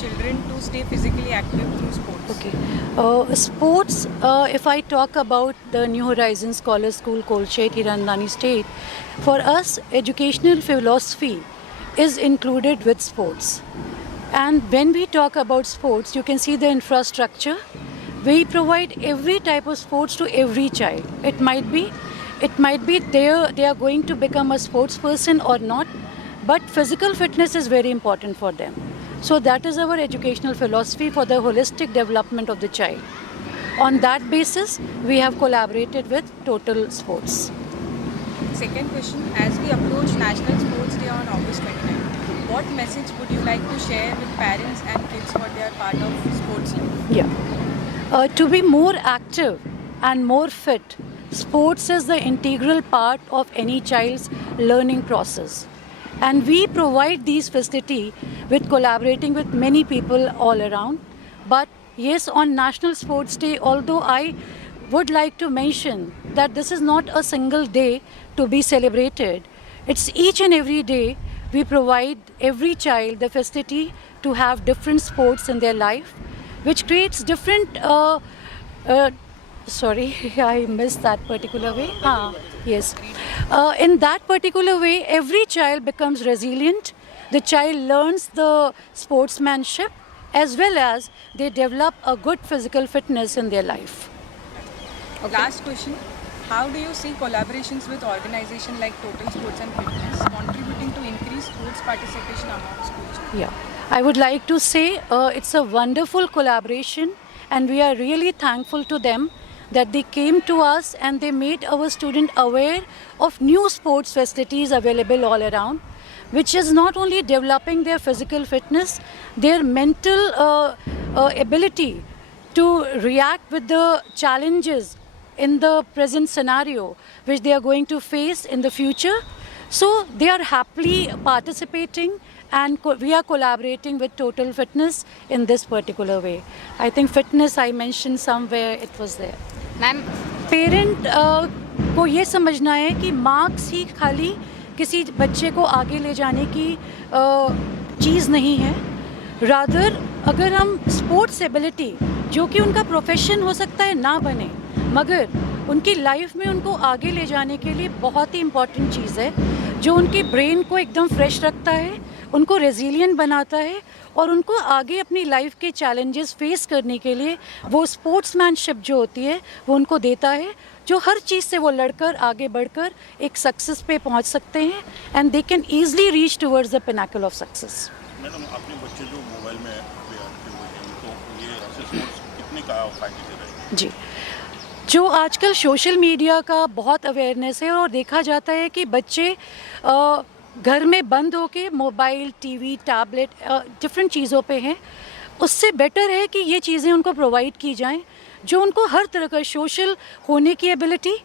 children to stay physically active through sports? Okay. Sports, if I talk about the New Horizons Scholars School, Kolshet, Hirandani State, for us, educational philosophy is included with sports. And when we talk about sports, you can see the infrastructure. We provide every type of sports to every child. It might be they are going to become a sports person or not, but physical fitness is very important for them. So that is our educational philosophy for the holistic development of the child. On that basis, we have collaborated with Total Sports. Second question, as we approach National Sports Day on August 29th, what message would you like to share with parents and kids for their part of sports life? Yeah. To be more active and more fit, sports is the integral part of any child's learning process. And we provide these facilities with collaborating with many people all around. But yes, on National Sports Day, although I would like to mention that this is not a single day to be celebrated. It's each and every day we provide every child the facility to have different sports in their life, which creates different sorry, I missed that particular way. Yes. In that particular way, every child becomes resilient. The child learns the sportsmanship as well as they develop a good physical fitness in their life. Okay. Last question, how do you see collaborations with organizations like Total Sports and Fitness contributing to increased sports participation among schools? Yeah, I would like to say it's a wonderful collaboration and we are really thankful to them that they came to us and they made our students aware of new sports facilities available all around, which is not only developing their physical fitness, their mental ability to react with the challenges in the present scenario which they are going to face in the future. So they are happily participating and we are collaborating with Total Fitness in this particular way. I think fitness I mentioned somewhere, it was there. Ma'am, parent को ये समझना है कि marks ही खाली किसी बच्चे को आगे ले जाने की चीज़ नहीं है. रादर अगर हम स्पोर्ट्स एबिलिटी जो कि उनका प्रोफेशन हो सकता है ना बने, मगर उनकी लाइफ में उनको आगे ले जाने के लिए बहुत ही इम्पॉर्टेंट चीज़ है जो उनके ब्रेन को एकदम फ्रेश रखता है, उनको रेजिलिएंट बनाता है और उनको आगे अपनी लाइफ के चैलेंजेस फेस करने के लिए वो स्पोर्ट्समैनशिप जो होती है वो उनको देता है, जो हर चीज़ से वो लड़कर आगे बढ़कर एक सक्सेस पे पहुंच सकते हैं and they can easily reach towards the Pinnacle of success. Madam, अपने बच्चे जो मोबाइल में एक्टिव हुए हैं उनको ये ऐसे स्पोर्ट्स कितने का फायदे दे रहे हैं? जी, जो आजकल सोशल मीडिया का बहुत अवेयरनेस है और देखा जाता है कि बच्चे घर में बंद होके मोबाइल, टीवी, टैबलेट डिफरेंट चीज़ों पे हैं. उससे बेटर है कि ये चीज़ें उनको प्रोवाइड की जाएं जो उनको हर तरह का सोशल होने की एबिलिटी,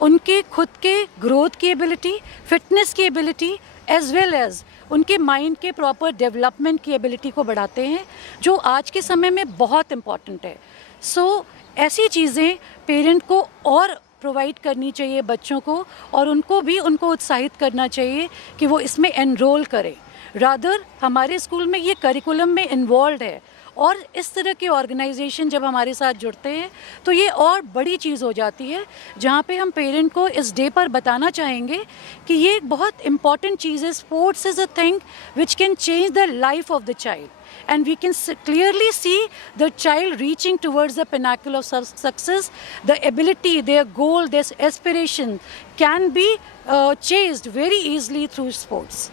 उनके खुद के ग्रोथ की एबिलिटी, फिटनेस की एबिलिटी एज वेल एज उनके माइंड के प्रॉपर डेवलपमेंट की एबिलिटी को बढ़ाते हैं, जो आज के समय में बहुत इम्पॉर्टेंट है. सो ऐसी चीज़ें पेरेंट को और प्रोवाइड करनी चाहिए बच्चों को और उनको उत्साहित करना चाहिए कि वो इसमें एनरोल करें. रादर हमारे स्कूल में ये करिकुलम में इन्वॉल्व है और इस तरह के ऑर्गेनाइजेशन जब हमारे साथ जुड़ते हैं तो ये और बड़ी चीज़ हो जाती है, जहाँ पे हम पेरेंट को इस डे पर बताना चाहेंगे कि ये एक बहुत इम्पॉर्टेंट चीज़ है. Sports is a thing which can change the life of the child and we can clearly see the child reaching towards the pinnacle of success. The ability, their goal, their aspiration can be chased very easily through sports.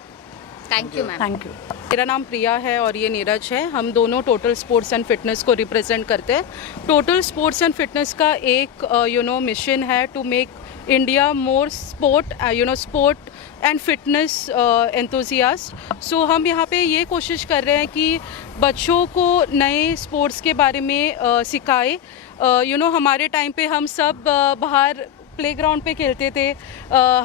Thank you ma'am. Thank you. मेरा नाम प्रिया है और ये नीरज है. हम दोनों total sports and fitness को represent करते हैं. टोटल स्पोर्ट्स एंड फिटनेस का एक मिशन है to make India more sport and fitness enthusiast. So हम यहाँ पे ये कोशिश कर रहे हैं कि बच्चों को नए स्पोर्ट्स के बारे में सिखाए. हमारे टाइम पे हम सब बाहर प्लेग्राउंड पे खेलते थे,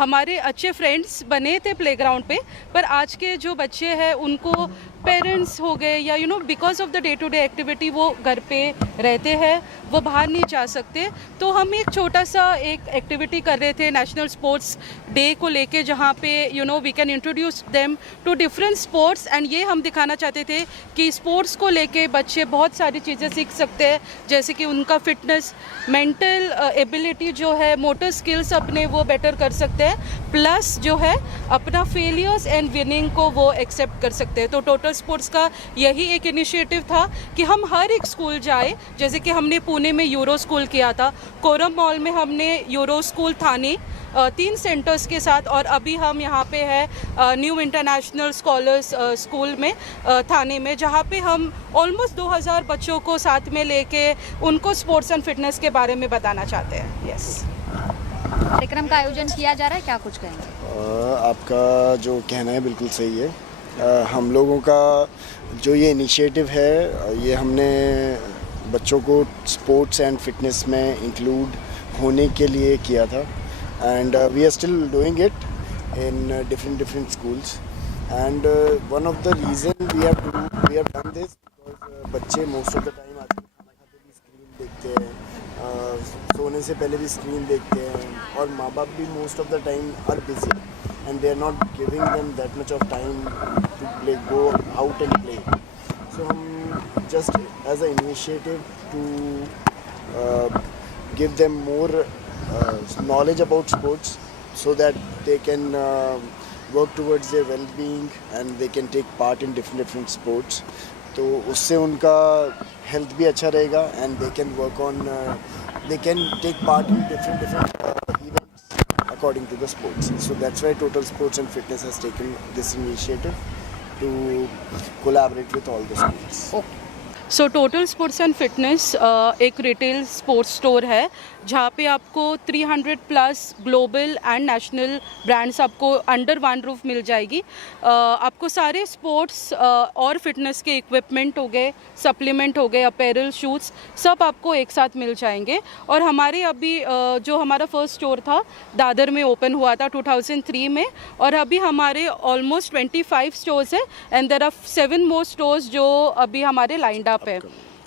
हमारे अच्छे फ्रेंड्स बने थे प्लेग्राउंड पे, पर आज के जो बच्चे हैं उनको पेरेंट्स हो गए या because of the day to day activity वो घर पे रहते हैं, वो बाहर नहीं जा सकते। तो हम एक छोटा सा एक एक्टिविटी कर रहे थे नेशनल स्पोर्ट्स डे को लेके, जहाँ पे we can introduce them to different sports, and ये हम दिखाना चाहते थे कि स्पोर्ट्स को लेके बच्चे बहुत सारी चीज़ें सीख सकते हैं, जैसे कि उनका फिटनेस, मेंटल एबिलिटी जो है, मोटर स्किल्स अपने वो बेटर कर सकते हैं, प्लस जो है अपना फेलियर्स एंड विनिंग को वो एक्सेप्ट कर सकते हैं। तो टोटल स्पोर्ट्स का यही एक इनिशिएटिव था कि हम हर एक स्कूल जाए, जैसे कि हमने पुणे में यूरो स्कूल किया था, कोरम मॉल में हमने यूरो स्कूल थाने 3 सेंटर्स के साथ, और अभी हम यहाँ पे है न्यू इंटरनेशनल स्कॉलर्स स्कूल में थाने में, जहाँ पे हम ऑलमोस्ट 2000 बच्चों को साथ में लेके उनको स्पोर्ट्स एंड फिटनेस के बारे में बताना चाहते हैं। यस, कार्यक्रम का आयोजन किया जा रहा है, क्या कुछ कहेंगे? आपका जो कहना है बिल्कुल सही है। हम लोगों का जो ये इनिशिएटिव है, ये हमने बच्चों को स्पोर्ट्स एंड फिटनेस में इंक्लूड होने के लिए किया था, and we are still doing it in different schools, and one of the reason we have done this because बच्चे मोस्ट ऑफ द टाइम आजकल खाना खाते भी स्क्रीन देखते हैं, सोने से पहले भी स्क्रीन देखते हैं, और माँ बाप भी most of the time are busy and they are not giving them that much of time to play, go out and play. So just as an initiative to give them more knowledge about sports, so that they can work towards their well-being and they can take part in different sports. तो उससे उनका health भी अच्छा रहेगा, and they can work on they can take part in different events according to the sports. So that's why Total Sports and Fitness has taken this initiative to collaborate with all the schools. So total sports and fitness एक retail sports store है, जहाँ पे आपको 300 plus global and national brands आपको under one roof मिल जाएगी। आपको सारे sports और फिटनेस के इक्विपमेंट हो गए, सप्लीमेंट हो गए, अपैरल, शूज़, सब आपको एक साथ मिल जाएंगे। और हमारे अभी जो हमारा फर्स्ट स्टोर था दादर में ओपन हुआ था 2003 में, और अभी हमारे ऑलमोस्ट 25 स्टोर्स है, and there are 7 more stores जो अभी हमारे लाइंड अप है,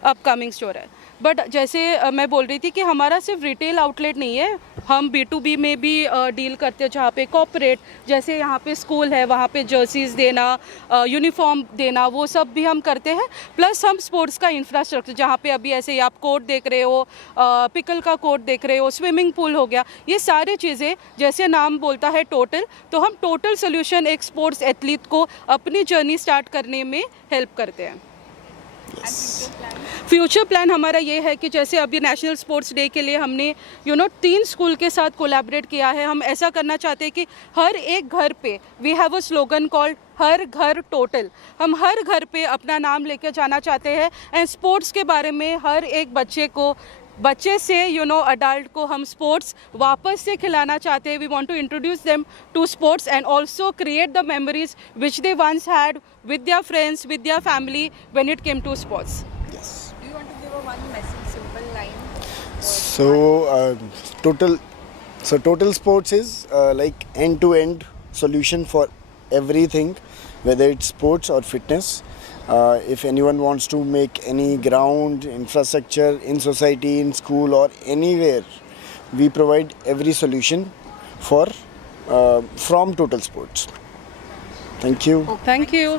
अपकमिंग स्टोर है। बट जैसे मैं बोल रही थी कि हमारा सिर्फ रिटेल आउटलेट नहीं है, हम B2B में भी डील करते हैं, जहाँ पे कॉर्पोरेट, जैसे यहाँ पे स्कूल है वहाँ पे जर्सीज देना, यूनिफॉर्म देना, वो सब भी हम करते हैं। प्लस हम स्पोर्ट्स का इंफ्रास्ट्रक्चर, जहाँ पे अभी ऐसे आप कोर्ट देख रहे हो, पिकल का कोर्ट देख रहे हो, स्विमिंग पूल हो गया, ये सारी चीज़ें, जैसे नाम बोलता है टोटल, तो हम टोटल सोल्यूशन एक स्पोर्ट्स एथलीट को अपनी जर्नी स्टार्ट करने में हेल्प करते हैं। फ्यूचर प्लान हमारा ये है कि जैसे अभी नेशनल स्पोर्ट्स डे के लिए हमने 3 स्कूल के साथ कोलैबोरेट किया है। हम ऐसा करना चाहते हैं कि हर एक घर पे we have a slogan called हर घर टोटल। हम हर घर पे अपना नाम लेके जाना चाहते हैं, एंड स्पोर्ट्स के बारे में हर एक बच्चे से अडल्ट को हम स्पोर्ट्स वापस से खिलाना चाहते हैं। We want to introduce them to sports and also create the memories which they once had with their friends, with their family when it came to sports. Yes. Do you want to give a one message, simple line? So Total Sports is like end-to-end solution for everything, whether it's sports or fitness. If anyone wants to make any ground infrastructure in society, in school or anywhere, we provide every solution for from Total Sports. Thank you. Thank you.